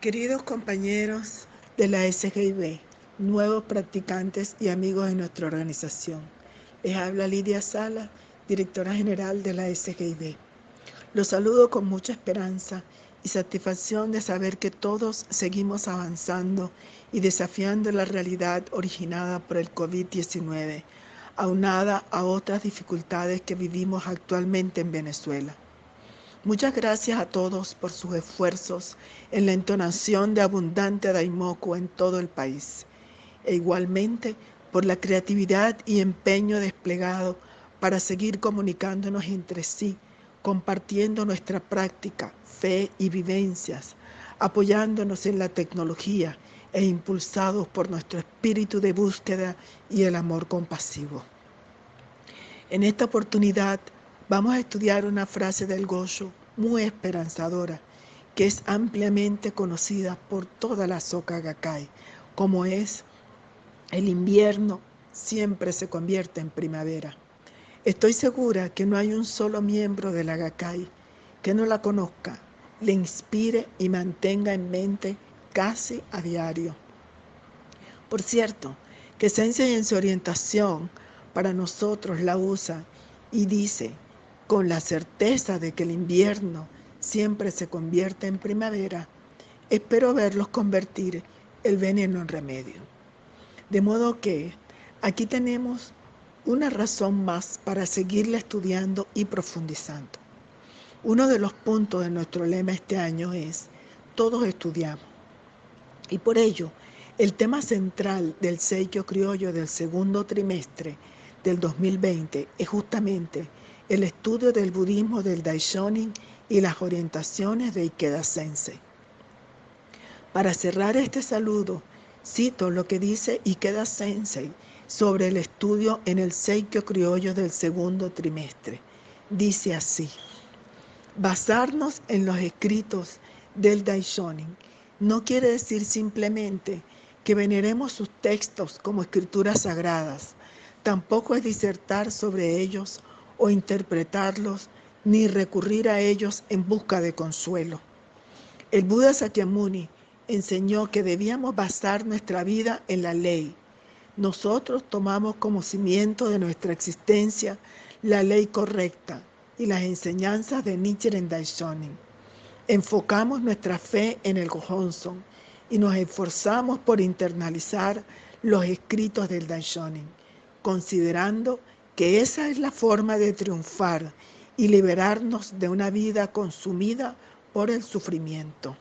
Queridos compañeros de la SGIB, nuevos practicantes y amigos de nuestra organización, les habla Lidia Sala, directora general de la SGIB. Los saludo con mucha esperanza y satisfacción de saber que todos seguimos avanzando y desafiando la realidad originada por el COVID-19, aunada a otras dificultades que vivimos actualmente en Venezuela. Muchas gracias a todos por sus esfuerzos en la entonación de abundante Daimoku en todo el país, e igualmente por la creatividad y empeño desplegado para seguir comunicándonos entre sí, compartiendo nuestra práctica, fe y vivencias, apoyándonos en la tecnología e impulsados por nuestro espíritu de búsqueda y el amor compasivo. En esta oportunidad vamos a estudiar una frase del Gosho muy esperanzadora, que es ampliamente conocida por toda la Soka Gakkai, como es: el invierno siempre se convierte en primavera. Estoy segura que no hay un solo miembro de la Gakkai que no la conozca, le inspire y mantenga en mente casi a diario. Por cierto, que Sensei en su orientación para nosotros la usa y dice: con la certeza de que el invierno siempre se convierte en primavera, espero verlos convertir el veneno en remedio. De modo que aquí tenemos una razón más para seguirla estudiando y profundizando. Uno de los puntos de nuestro lema este año es: todos estudiamos. Y por ello, el tema central del Seikyo Criollo del segundo trimestre del 2020 es justamente el estudio del budismo del Daishonin y las orientaciones de Ikeda Sensei. Para cerrar este saludo, cito lo que dice Ikeda Sensei sobre el estudio en el Seikyo Criollo del segundo trimestre. Dice así: basarnos en los escritos del Daishonin no quiere decir simplemente que veneremos sus textos como escrituras sagradas. Tampoco es disertar sobre ellos o interpretarlos, ni recurrir a ellos en busca de consuelo. El Buda Sakyamuni enseñó que debíamos basar nuestra vida en la ley. Nosotros tomamos como cimiento de nuestra existencia la ley correcta y las enseñanzas de Nichiren Daishonin. Enfocamos nuestra fe en el Gohonzon y nos esforzamos por internalizar los escritos del Daishonin, considerando que esa es la forma de triunfar y liberarnos de una vida consumida por el sufrimiento.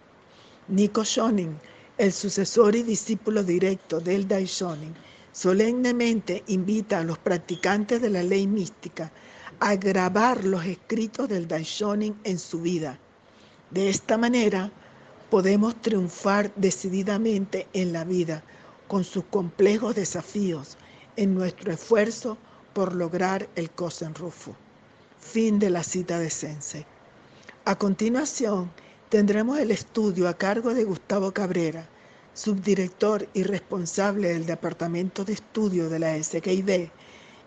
Nikko Shonin, el sucesor y discípulo directo del Daishonin, solemnemente invita a los practicantes de la ley mística a grabar los escritos del Daishonin en su vida. De esta manera podemos triunfar decididamente en la vida con sus complejos desafíos en nuestro esfuerzo por lograr el Kosen Rufu. Fin de la cita de Sensei. A continuación, tendremos el estudio a cargo de Gustavo Cabrera, subdirector y responsable del Departamento de Estudio de la SGIB,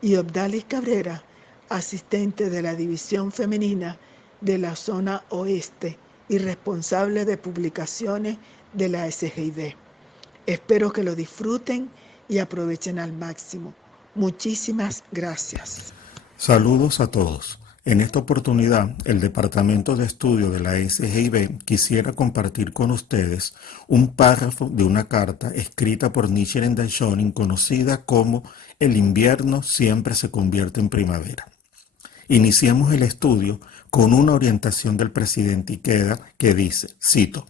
y Obdalis Cabrera, asistente de la División Femenina de la Zona Oeste y responsable de publicaciones de la SGIB. Espero que lo disfruten y aprovechen al máximo. Muchísimas gracias. Saludos a todos. En esta oportunidad, el Departamento de Estudio de la SGIB quisiera compartir con ustedes un párrafo de una carta escrita por Nichiren Daishonin conocida como El invierno siempre se convierte en primavera. Iniciemos el estudio con una orientación del presidente Ikeda que dice, cito: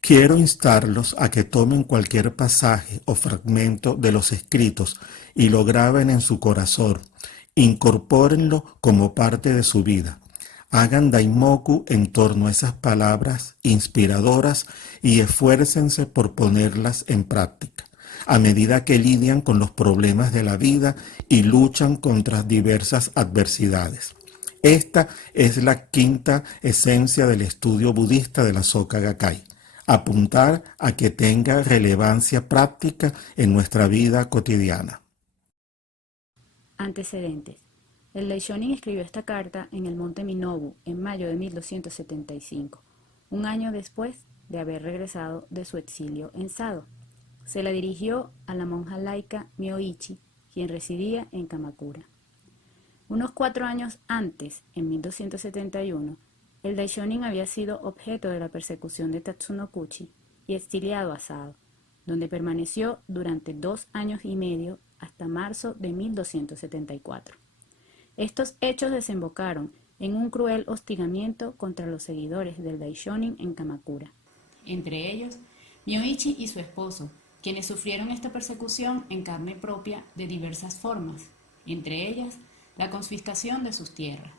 quiero instarlos a que tomen cualquier pasaje o fragmento de los escritos y lo graben en su corazón, incorpórenlo como parte de su vida, hagan daimoku en torno a esas palabras inspiradoras y esfuércense por ponerlas en práctica. a medida que lidian con los problemas de la vida y luchan contra diversas adversidades. Esta es la quinta esencia del estudio budista de la Soka Gakkai: apuntar a que tenga relevancia práctica en nuestra vida cotidiana. Antecedentes. El Daishonin escribió esta carta en el monte Minobu en mayo de 1275, un año después de haber regresado de su exilio en Sado. Se la dirigió a la monja laica Myoichi, quien residía en Kamakura. Unos 4 años antes, en 1271, el Daishonin había sido objeto de la persecución de Tatsunokuchi y exiliado a Sado, donde permaneció durante 2 años y medio hasta marzo de 1274. Estos hechos desembocaron en un cruel hostigamiento contra los seguidores del Daishonin en Kamakura. Entre ellos, Myoichi y su esposo, quienes sufrieron esta persecución en carne propia de diversas formas, entre ellas la confiscación de sus tierras.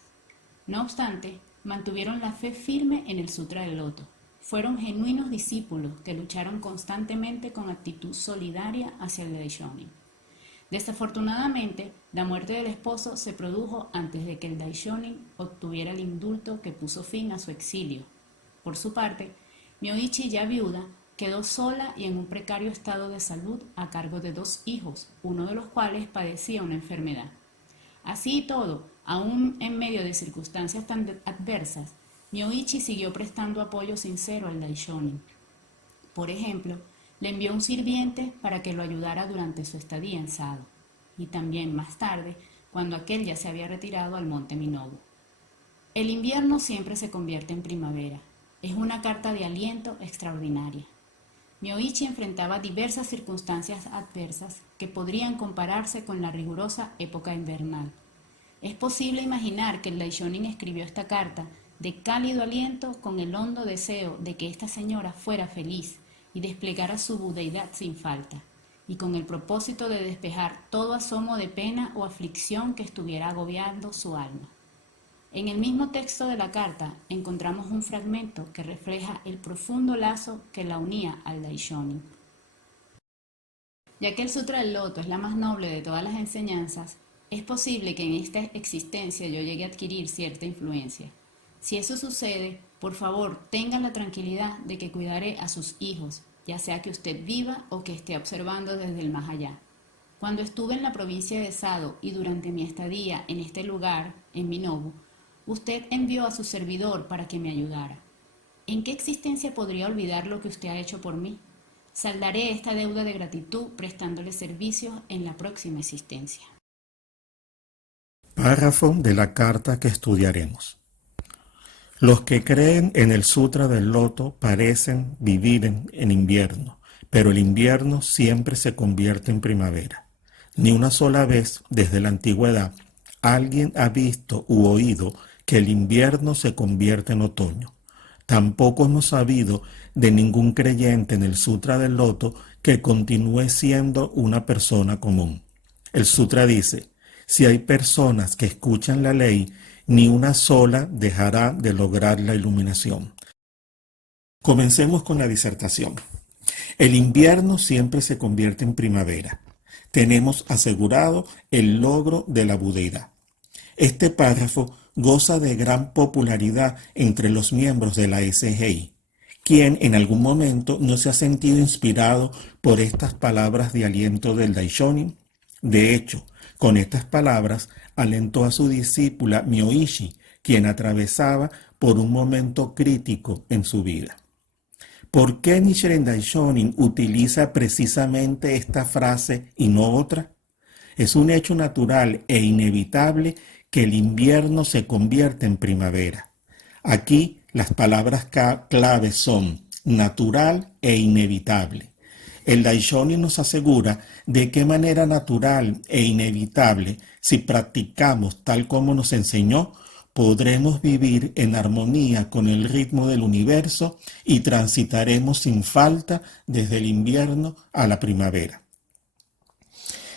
No obstante, mantuvieron la fe firme en el Sutra del Loto. Fueron genuinos discípulos que lucharon constantemente con actitud solidaria hacia el Daishonin. Desafortunadamente, la muerte del esposo se produjo antes de que el Daishonin obtuviera el indulto que puso fin a su exilio. Por su parte, Myoichi, ya viuda, quedó sola y en un precario estado de salud a cargo de 2 hijos, uno de los cuales padecía una enfermedad. Así y todo, aún en medio de circunstancias tan adversas, Myoichi siguió prestando apoyo sincero al Daishonin. Por ejemplo, le envió un sirviente para que lo ayudara durante su estadía en Sado, y también más tarde, cuando aquel ya se había retirado al monte Minobu. El invierno siempre se convierte en primavera. Es una carta de aliento extraordinaria. Myoichi enfrentaba diversas circunstancias adversas que podrían compararse con la rigurosa época invernal. Es posible imaginar que el Daishonin escribió esta carta de cálido aliento con el hondo deseo de que esta señora fuera feliz y desplegara su budeidad sin falta, y con el propósito de despejar todo asomo de pena o aflicción que estuviera agobiando su alma. En el mismo texto de la carta encontramos un fragmento que refleja el profundo lazo que la unía al Daishonin. Ya que el Sutra del Loto es la más noble de todas las enseñanzas, es posible que en esta existencia yo llegue a adquirir cierta influencia. Si eso sucede, por favor, tenga la tranquilidad de que cuidaré a sus hijos, ya sea que usted viva o que esté observando desde el más allá. Cuando estuve en la provincia de Sado y durante mi estadía en este lugar, en Minobu, usted envió a su servidor para que me ayudara. ¿En qué existencia podría olvidar lo que usted ha hecho por mí? Saldaré esta deuda de gratitud prestándole servicios en la próxima existencia. Párrafo de la carta que estudiaremos. Los que creen en el Sutra del Loto parecen vivir en invierno, pero el invierno siempre se convierte en primavera. Ni una sola vez desde la antigüedad alguien ha visto u oído que el invierno se convierte en otoño. Tampoco hemos sabido de ningún creyente en el Sutra del Loto que continúe siendo una persona común. El Sutra dice: si hay personas que escuchan la ley, ni una sola dejará de lograr la iluminación. Comencemos con la disertación. El invierno siempre se convierte en primavera. Tenemos asegurado el logro de la budeidad. Este párrafo goza de gran popularidad entre los miembros de la SGI. ¿Quién en algún momento no se ha sentido inspirado por estas palabras de aliento del Daishonin? De hecho, con estas palabras alentó a su discípula Myoichi, quien atravesaba por un momento crítico en su vida. ¿Por qué Nichiren Daishonin utiliza precisamente esta frase y no otra? Es un hecho natural e inevitable que el invierno se convierta en primavera. Aquí las palabras claves son natural e inevitable. El Daishonin nos asegura de qué manera natural e inevitable, si practicamos tal como nos enseñó, podremos vivir en armonía con el ritmo del universo y transitaremos sin falta desde el invierno a la primavera.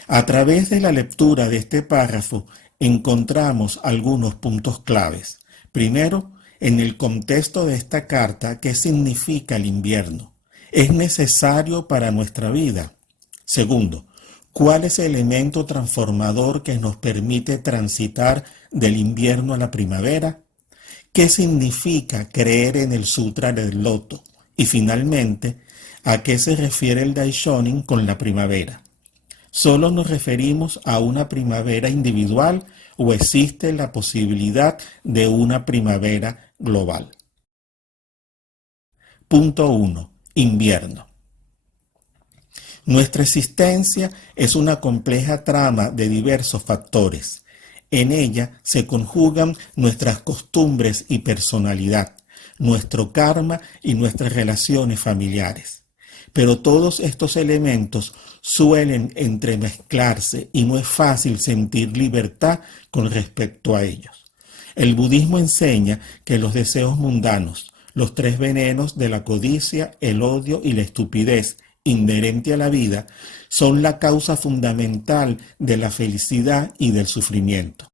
A través de la lectura de este párrafo encontramos algunos puntos claves. Primero, en el contexto de esta carta, ¿qué significa el invierno? ¿Es necesario para nuestra vida? Segundo, ¿cuál es el elemento transformador que nos permite transitar del invierno a la primavera? ¿Qué significa creer en el Sutra del Loto? Y finalmente, ¿a qué se refiere el Daishonin con la primavera? ¿Solo nos referimos a una primavera individual o existe la posibilidad de una primavera global? Punto 1. Invierno. Nuestra existencia es una compleja trama de diversos factores. En ella se conjugan nuestras costumbres y personalidad, nuestro karma y nuestras relaciones familiares. Pero todos estos elementos suelen entremezclarse y no es fácil sentir libertad con respecto a ellos. El budismo enseña que los deseos mundanos, los tres venenos de la codicia, el odio y la estupidez inherente a la vida, son la causa fundamental de la felicidad y del sufrimiento.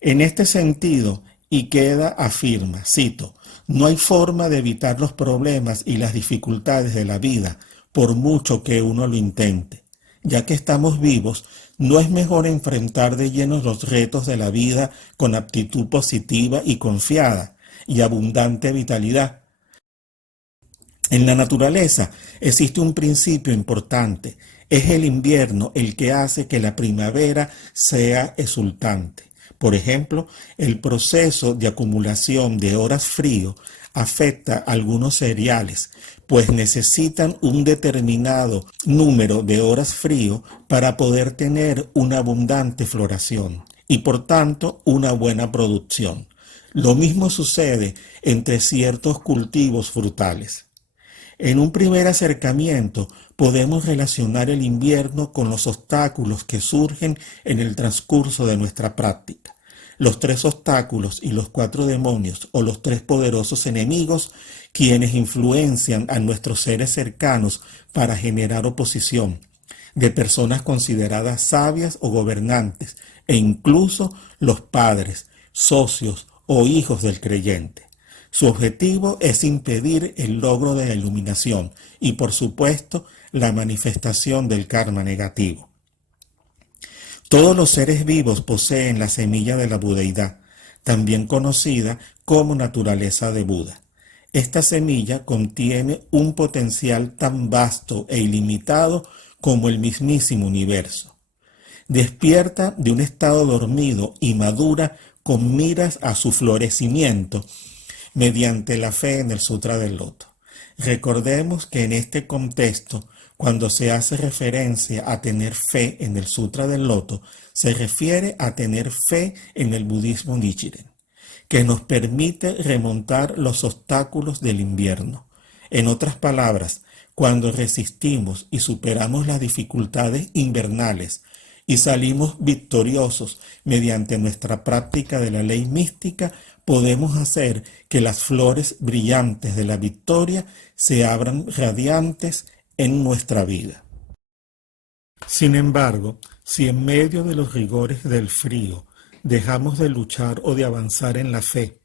En este sentido, Ikeda afirma, cito, «No hay forma de evitar los problemas y las dificultades de la vida, por mucho que uno lo intente. Ya que estamos vivos, ¿no es mejor enfrentar de lleno los retos de la vida con actitud positiva y confiada y abundante vitalidad? En la naturaleza existe un principio importante. Es el invierno el que hace que la primavera sea exultante. Por ejemplo, el proceso de acumulación de horas frío afecta a algunos cereales, pues necesitan un determinado número de horas frío para poder tener una abundante floración y por tanto una buena producción. Lo mismo sucede entre ciertos cultivos frutales. En un primer acercamiento podemos relacionar el invierno con los obstáculos que surgen en el transcurso de nuestra práctica. Los tres obstáculos y los cuatro demonios o los tres poderosos enemigos quienes influencian a nuestros seres cercanos para generar oposición, de personas consideradas sabias o gobernantes e incluso los padres, socios o hijos del creyente. Su objetivo es impedir el logro de la iluminación y, por supuesto, la manifestación del karma negativo. Todos los seres vivos poseen la semilla de la budeidad, también conocida como naturaleza de Buda. Esta semilla contiene un potencial tan vasto e ilimitado como el mismísimo universo. Despierta de un estado dormido y madura con miras a su florecimiento mediante la fe en el Sutra del Loto. Recordemos que en este contexto, cuando se hace referencia a tener fe en el Sutra del Loto, se refiere a tener fe en el budismo Nichiren, que nos permite remontar los obstáculos del invierno. En otras palabras, cuando resistimos y superamos las dificultades invernales y salimos victoriosos mediante nuestra práctica de la ley mística, podemos hacer que las flores brillantes de la victoria se abran radiantes en nuestra vida. Sin embargo, si en medio de los rigores del frío dejamos de luchar o de avanzar en la fe,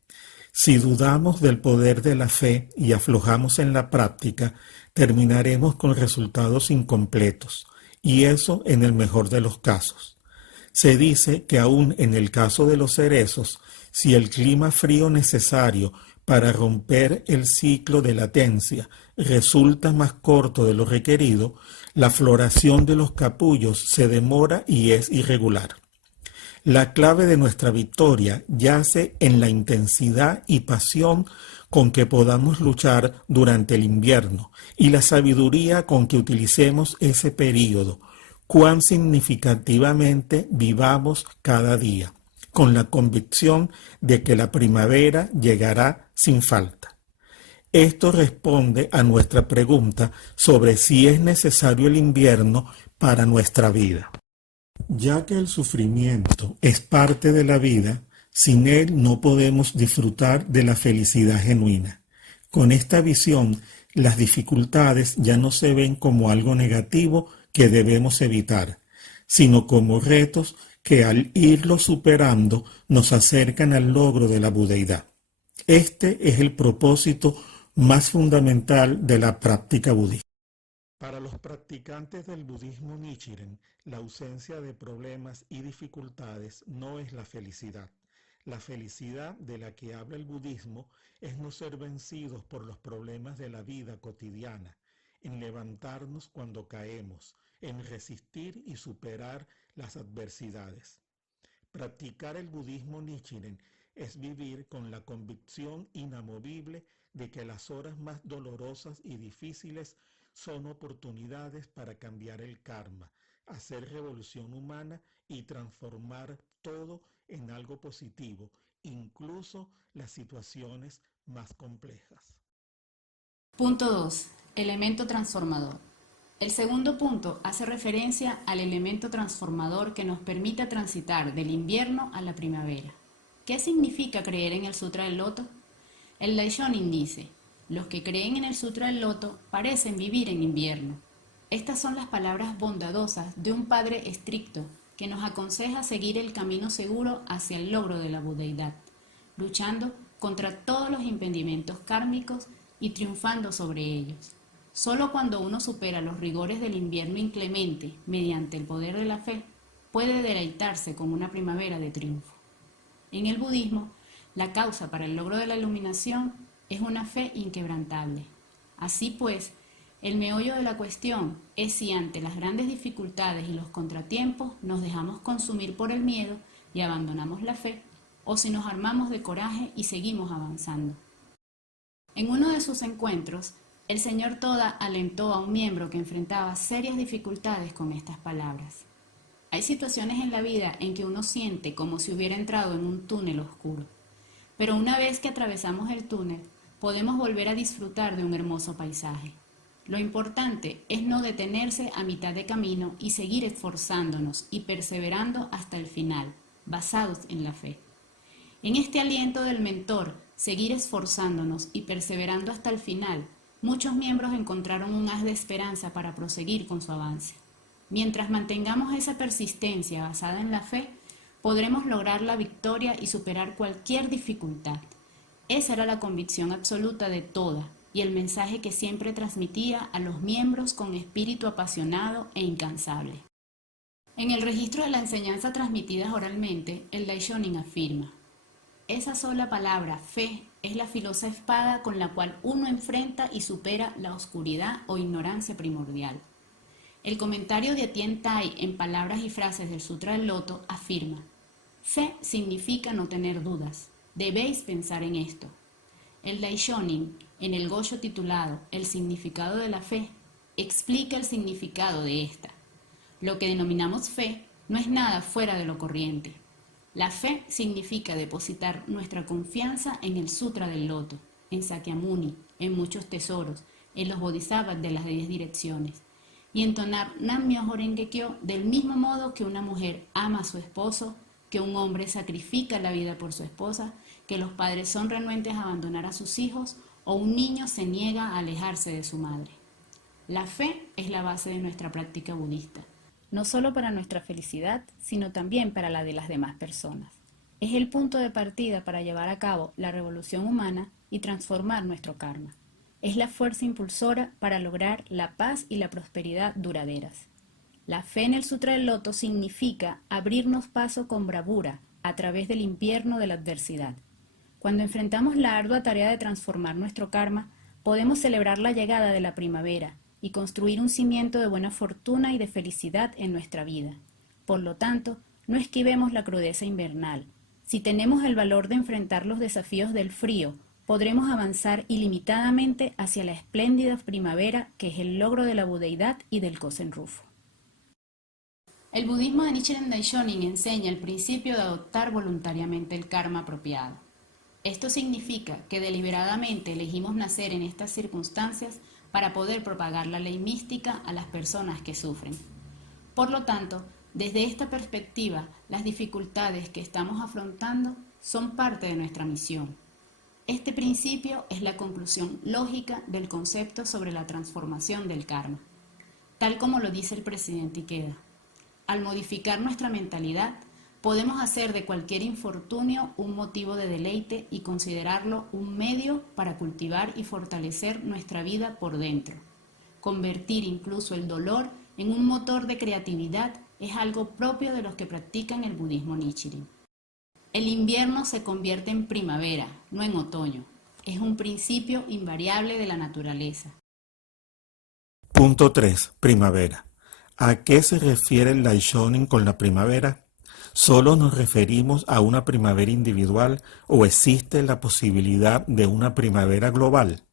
si dudamos del poder de la fe y aflojamos en la práctica, terminaremos con resultados incompletos, y eso en el mejor de los casos. Se dice que aún en el caso de los cerezos, si el clima frío necesario para romper el ciclo de latencia resulta más corto de lo requerido, la floración de los capullos se demora y es irregular. La clave de nuestra victoria yace en la intensidad y pasión con que podamos luchar durante el invierno y la sabiduría con que utilicemos ese período, cuán significativamente vivamos cada día, con la convicción de que la primavera llegará sin falta. Esto responde a nuestra pregunta sobre si es necesario el invierno para nuestra vida. Ya que el sufrimiento es parte de la vida, sin él no podemos disfrutar de la felicidad genuina. Con esta visión, las dificultades ya no se ven como algo negativo que debemos evitar, sino como retos que al irlos superando nos acercan al logro de la budeidad. Este es el propósito más fundamental de la práctica budista. Para los practicantes del budismo Nichiren, la ausencia de problemas y dificultades no es la felicidad. La felicidad de la que habla el budismo es no ser vencidos por los problemas de la vida cotidiana, en levantarnos cuando caemos, en resistir y superar las adversidades. Practicar el budismo Nichiren es vivir con la convicción inamovible de que las horas más dolorosas y difíciles son oportunidades para cambiar el karma, hacer revolución humana y transformar todo en algo positivo, incluso las situaciones más complejas. Punto 2. Elemento transformador. El segundo punto hace referencia al elemento transformador que nos permite transitar del invierno a la primavera. ¿Qué significa creer en el Sutra del Loto? El Daishonin dice: los que creen en el Sutra del Loto parecen vivir en invierno. Estas son las palabras bondadosas de un padre estricto que nos aconseja seguir el camino seguro hacia el logro de la budeidad, luchando contra todos los impedimentos kármicos y triunfando sobre ellos. Solo cuando uno supera los rigores del invierno inclemente mediante el poder de la fe, puede deleitarse con una primavera de triunfo. En el budismo, la causa para el logro de la iluminación es una fe inquebrantable. Así pues, el meollo de la cuestión es si ante las grandes dificultades y los contratiempos nos dejamos consumir por el miedo y abandonamos la fe, o si nos armamos de coraje y seguimos avanzando. En uno de sus encuentros, el señor Toda alentó a un miembro que enfrentaba serias dificultades con estas palabras. Hay situaciones en la vida en que uno siente como si hubiera entrado en un túnel oscuro, pero una vez que atravesamos el túnel, podemos volver a disfrutar de un hermoso paisaje. Lo importante es no detenerse a mitad de camino y seguir esforzándonos y perseverando hasta el final, basados en la fe. En este aliento del mentor, seguir esforzándonos y perseverando hasta el final, muchos miembros encontraron un haz de esperanza para proseguir con su avance. Mientras mantengamos esa persistencia basada en la fe, podremos lograr la victoria y superar cualquier dificultad. Esa era la convicción absoluta de Toda y el mensaje que siempre transmitía a los miembros con espíritu apasionado e incansable. En el registro de la enseñanza transmitida oralmente, el Daishonin afirma: esa sola palabra, fe, es la filosa espada con la cual uno enfrenta y supera la oscuridad o ignorancia primordial. El comentario de Atien Tai en Palabras y Frases del Sutra del Loto afirma: fe significa no tener dudas. Debéis pensar en esto. El Daishonin, en el Gosho titulado El significado de la fe, explica el significado de esta. Lo que denominamos fe no es nada fuera de lo corriente. La fe significa depositar nuestra confianza en el Sutra del Loto, en Sakyamuni, en muchos tesoros, en los bodhisattvas de las 10 direcciones, y entonar Nam-myoho Renge-kyo del mismo modo que una mujer ama a su esposo, que un hombre sacrifica la vida por su esposa, que los padres son renuentes a abandonar a sus hijos o un niño se niega a alejarse de su madre. La fe es la base de nuestra práctica budista, no solo para nuestra felicidad, sino también para la de las demás personas. Es el punto de partida para llevar a cabo la revolución humana y transformar nuestro karma. Es la fuerza impulsora para lograr la paz y la prosperidad duraderas. La fe en el Sutra del Loto significa abrirnos paso con bravura a través del invierno de la adversidad. Cuando enfrentamos la ardua tarea de transformar nuestro karma, podemos celebrar la llegada de la primavera y construir un cimiento de buena fortuna y de felicidad en nuestra vida. Por lo tanto, no esquivemos la crudeza invernal. Si tenemos el valor de enfrentar los desafíos del frío, podremos avanzar ilimitadamente hacia la espléndida primavera que es el logro de la budeidad y del Kosen Rufu. El budismo de Nichiren Daishonin enseña el principio de adoptar voluntariamente el karma apropiado. Esto significa que deliberadamente elegimos nacer en estas circunstancias para poder propagar la ley mística a las personas que sufren. Por lo tanto, desde esta perspectiva, las dificultades que estamos afrontando son parte de nuestra misión. Este principio es la conclusión lógica del concepto sobre la transformación del karma, tal como lo dice el presidente Ikeda. Al modificar nuestra mentalidad, podemos hacer de cualquier infortunio un motivo de deleite y considerarlo un medio para cultivar y fortalecer nuestra vida por dentro. Convertir incluso el dolor en un motor de creatividad es algo propio de los que practican el budismo Nichiren. El invierno se convierte en primavera, no en otoño. Es un principio invariable de la naturaleza. Punto 3. Primavera. ¿A qué se refiere el Daishonin con la primavera? ¿Solo nos referimos a una primavera individual o existe la posibilidad de una primavera global?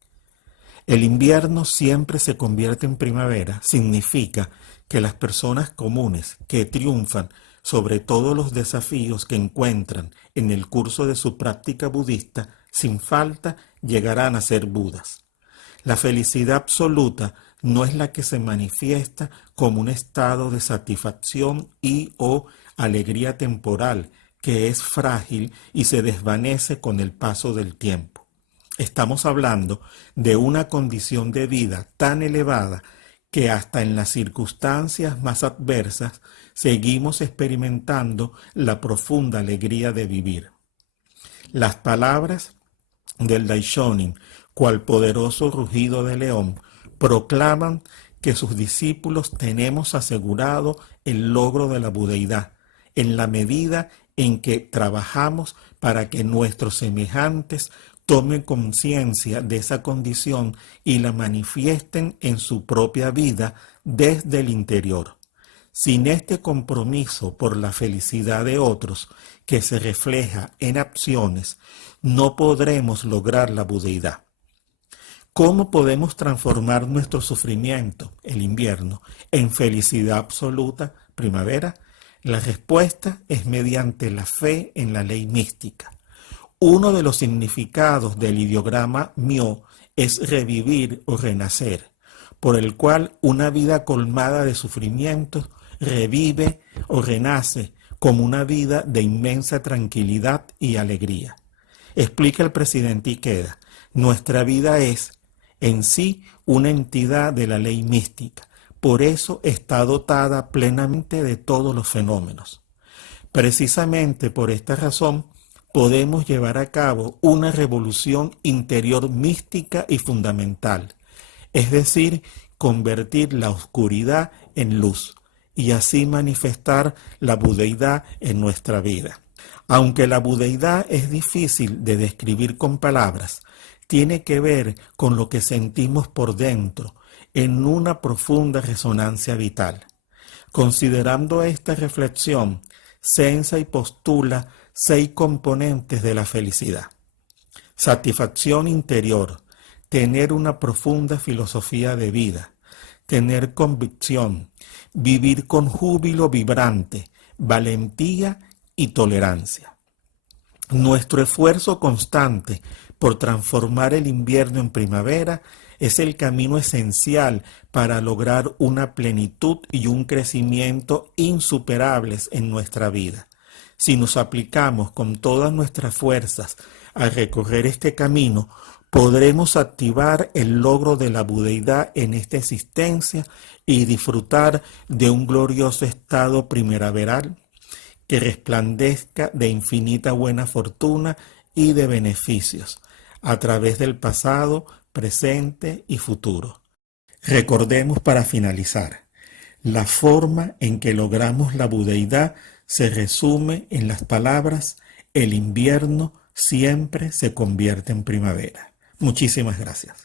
El invierno siempre se convierte en primavera significa que las personas comunes que triunfan sobre todos los desafíos que encuentran en el curso de su práctica budista, sin falta llegarán a ser Budas. La felicidad absoluta no es la que se manifiesta como un estado de satisfacción o alegría temporal que es frágil y se desvanece con el paso del tiempo. Estamos hablando de una condición de vida tan elevada que hasta en las circunstancias más adversas seguimos experimentando la profunda alegría de vivir. Las palabras del Daishonin, cual poderoso rugido de león, proclaman que sus discípulos tenemos asegurado el logro de la budeidad, en la medida en que trabajamos para que nuestros semejantes tomen conciencia de esa condición y la manifiesten en su propia vida desde el interior. Sin este compromiso por la felicidad de otros, que se refleja en acciones, no podremos lograr la budeidad. ¿Cómo podemos transformar nuestro sufrimiento, el invierno, en felicidad absoluta, primavera? La respuesta es mediante la fe en la ley mística. Uno de los significados del ideograma Myo es revivir o renacer, por el cual una vida colmada de sufrimientos revive o renace como una vida de inmensa tranquilidad y alegría. Explica el presidente Ikeda, nuestra vida es en sí una entidad de la ley mística, por eso está dotada plenamente de todos los fenómenos. Precisamente por esta razón podemos llevar a cabo una revolución interior mística y fundamental, es decir, convertir la oscuridad en luz y así manifestar la budeidad en nuestra vida. Aunque la budeidad es difícil de describir con palabras, tiene que ver con lo que sentimos por dentro, en una profunda resonancia vital. Considerando esta reflexión, Sensei postula 6 componentes de la felicidad. Satisfacción interior, tener una profunda filosofía de vida, tener convicción, vivir con júbilo vibrante, valentía y tolerancia. Nuestro esfuerzo constante por transformar el invierno en primavera es el camino esencial para lograr una plenitud y un crecimiento insuperables en nuestra vida. Si nos aplicamos con todas nuestras fuerzas a recorrer este camino, podremos activar el logro de la budeidad en esta existencia y disfrutar de un glorioso estado primaveral que resplandezca de infinita buena fortuna y de beneficios a través del pasado, presente y futuro. Recordemos para finalizar, la forma en que logramos la budeidad se resume en las palabras: el invierno siempre se convierte en primavera. Muchísimas gracias.